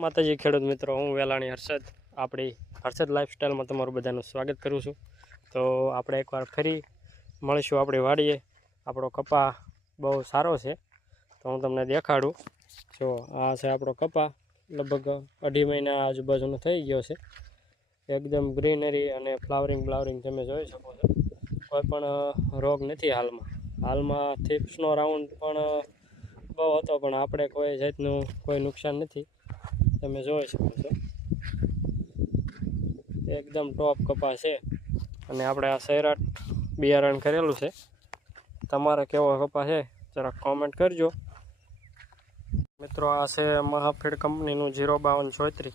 માતાજી ખેડૂત મિત્રો, હું વેલાણી હર્ષદ આપણી હર્ષદ લાઈફસ્ટાઈલમાં તમારું બધાનું સ્વાગત કરું છું। તો આપણે એકવાર ફરી મળીશું આપણી વાડીએ। આપણો કપા બહુ સારો છે, તો હું તમને દેખાડું। જો આ છે આપણો કપા, લગભગ 2.5 મહિના આજુબાજુનો થઈ ગયો છે। એકદમ ગ્રીનરી અને ફ્લાવરિંગ તમે જોઈ શકો છો। કોઈ પણ રોગ નથી હાલમાં થીપ્સનો રાઉન્ડ પણ બહુ હતો, પણ આપણે કોઈ જાતનું કોઈ નુકસાન નથી, તમે જોઈ શકો છો। એકદમ ટોપ કપા છે, અને આપણે આ સૈરાટ બિયારણ કરેલું છે। તમારે કેવો કપા છે જરાક કોમેન્ટ કરજો મિત્રો। આ છે મહાફીડ કંપનીનું 05234,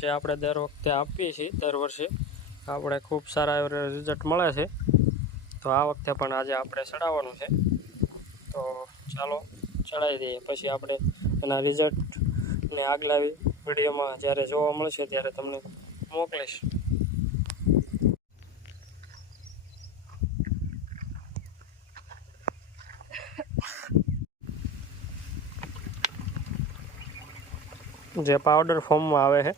જે આપણે દર વખતે આપીએ છીએ, દર વર્ષે આપણે ખૂબ સારા એવા રિઝલ્ટ મળે છે। તો આ વખતે પણ આજે આપણે ચડાવવાનું છે, તો ચાલો ચડાવી દઈએ, પછી આપણે એના રિઝલ્ટને આગલા વિડીયોમાં જ્યારે જોવા મળશે ત્યારે તમને મોકલીશ। જે પાવડર ફોર્મમાં આવે છે,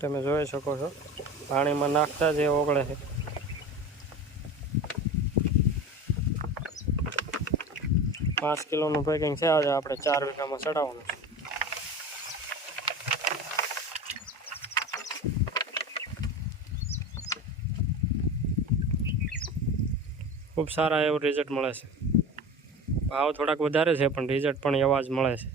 તમે જોઈ શકો છો। પાણીમાં નાખતા જે ઓગળે છે। પાંચ કિલોનું પેકિંગ છે, આજે આપણે 4 વીઘામાં ચડાવવાનું છે। ખૂબ સારા એવું રિઝલ્ટ મળે છે। ભાવ થોડાક વધારે છે, પણ રિઝલ્ટ પણ એવા જ મળે છે।